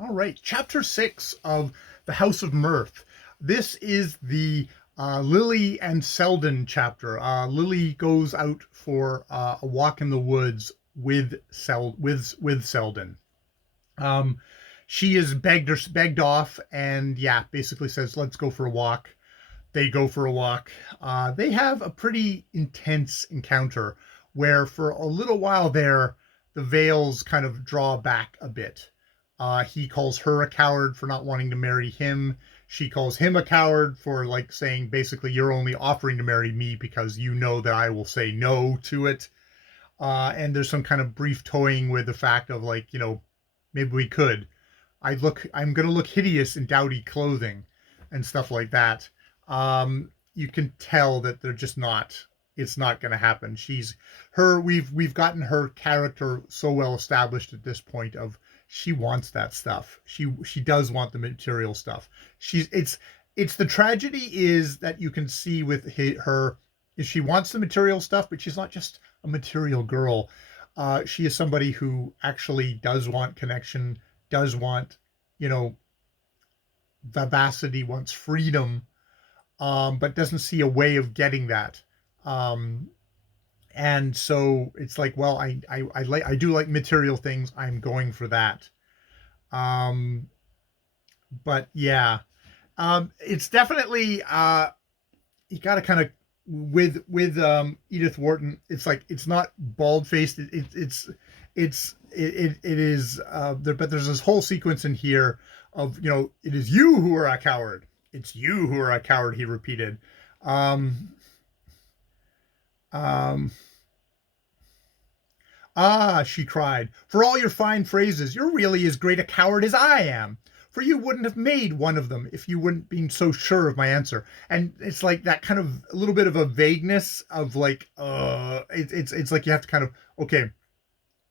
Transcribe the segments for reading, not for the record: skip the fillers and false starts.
All right, chapter 6 of the House of Mrth. This is the Lily and Selden chapter. Lily goes out for a walk in the woods with Selden. Um, she is begged off, and yeah, basically says, "Let's go for a walk." They go for a walk. They have a pretty intense encounter where, for a little while there, the veils kind of draw back a bit. He calls her a coward for not wanting to marry him. She calls him a coward for like saying basically you're only offering to marry me because you know that I will say no to it. And there's some kind of brief toying with the fact of like, maybe we could. I'm gonna look hideous in dowdy clothing and stuff like that. You can tell that they're just not. It's not going to happen. She's her. We've gotten her character so well established at this point. Of she wants that stuff. She does want the material stuff. She's it's the tragedy is that you can see with her is she wants the material stuff, but she's not just a material girl. She is somebody who actually does want connection, does want, you know, vivacity, wants freedom, but doesn't see a way of getting that. Um, and so it's like, well, I do like material things. I'm going for that. Um, but yeah, it's definitely you got to kind of with Edith Wharton. It's like it's not bald faced. It is there, but there's this whole sequence in here of it is you who are a coward. It's you who are a coward. He repeated. Um, um, she cried, for all your fine phrases, you're really as great a coward as I am. For you wouldn't have made one of them if you wouldn't been so sure of my answer. And it's like that kind of a little bit of a vagueness of like, it's like you have to kind of, okay,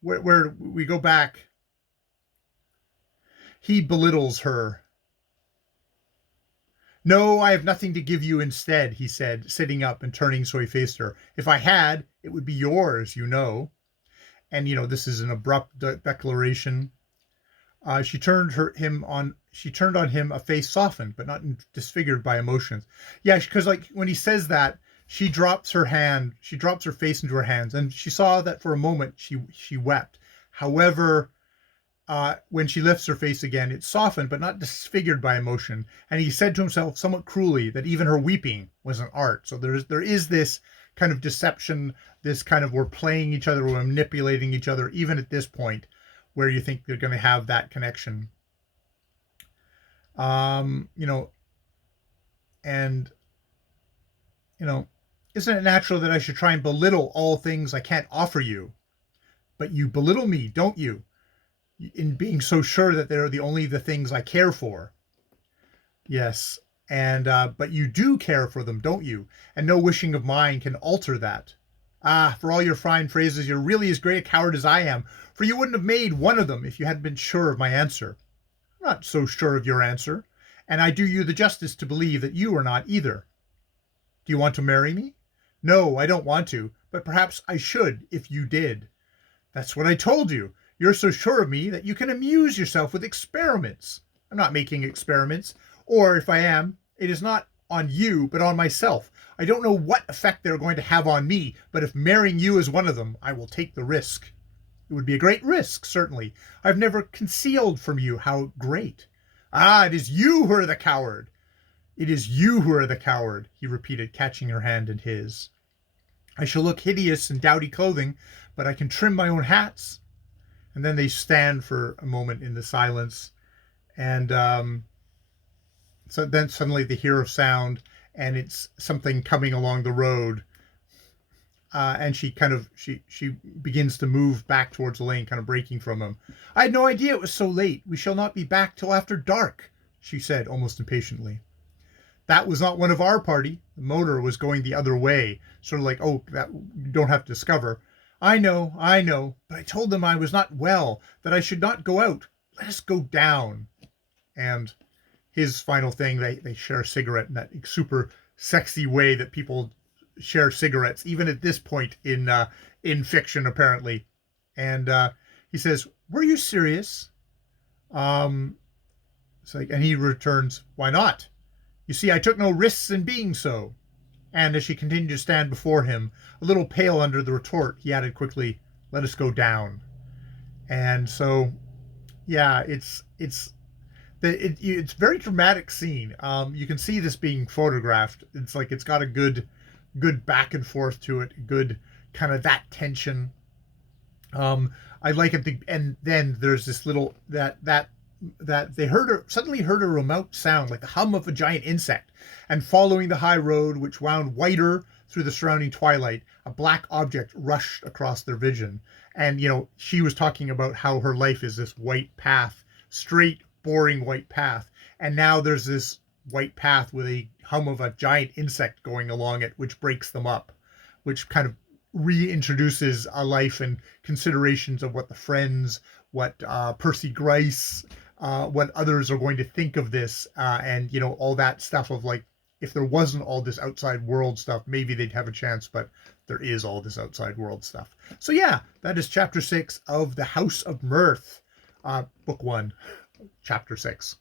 where we go back. He belittles her. No, I have nothing to give you instead, he said, sitting up and turning so he faced her. If I had, it would be yours, you know. And this is an abrupt declaration. She turned on him a face softened but not disfigured by emotions. Yeah, because like when he says that, she drops her face into her hands, and she saw that for a moment she wept. However, when she lifts her face again, it's softened but not disfigured by emotion. And he said to himself, somewhat cruelly, that even her weeping was an art. So there is this kind of deception, this kind of we're playing each other, we're manipulating each other, even at this point, where you think they're going to have that connection. Um, you know, and isn't it natural that I should try and belittle all things I can't offer you? But you belittle me, don't you? In being so sure that they're the things I care for. Yes. And but you do care for them, don't you? And no wishing of mine can alter that. For all your fine phrases, you're really as great a coward as I am, for you wouldn't have made one of them if you hadn't been sure of my answer. I'm not so sure of your answer, and I do you the justice to believe that you are not either. Do you want to marry me? No, I don't want to, but perhaps I should if you did. That's what I told you. You're so sure of me that you can amuse yourself with experiments. I'm not making experiments, or if I am, it is not on you, but on myself. I don't know what effect they're going to have on me, but if marrying you is one of them, I will take the risk. It would be a great risk, certainly. I've never concealed from you how great. It is you who are the coward. It is you who are the coward, he repeated, catching her hand in his. I shall look hideous in dowdy clothing, but I can trim my own hats. And then they stand for a moment in the silence, and so then suddenly they hear a sound, and it's something coming along the road. And she begins to move back towards the lane, kind of breaking from him. I had no idea it was so late. We shall not be back till after dark, she said, almost impatiently. That was not one of our party. The motor was going the other way, sort of like, oh, that you don't have to discover. I know, but I told them I was not well, that I should not go out. Let us go down. And his final thing, they share a cigarette in that super sexy way that people share cigarettes, even at this point in fiction, apparently. And he says, were you serious? It's like, and he returns, "Why not? You see, I took no risks in being so." And as she continued to stand before him, a little pale under the retort, he added quickly, "Let us go down." And so, yeah, it's very dramatic scene. You can see this being photographed. It's like it's got a good back and forth to it, good kind of that tension. I like it, and then there's this little that they suddenly heard a remote sound like the hum of a giant insect, and following the high road which wound whiter through the surrounding twilight, a black object rushed across their vision. And she was talking about how her life is this white path, straight, boring white path, and now there's this white path with a hum of a giant insect going along it, which breaks them up, which kind of reintroduces a life and considerations of what the friends, what Percy Grice, what others are going to think of this, and all that stuff of like, if there wasn't all this outside world stuff, maybe they'd have a chance, but there is all this outside world stuff. So yeah, that is chapter 6 of The House of Mrth, book 1, chapter 6.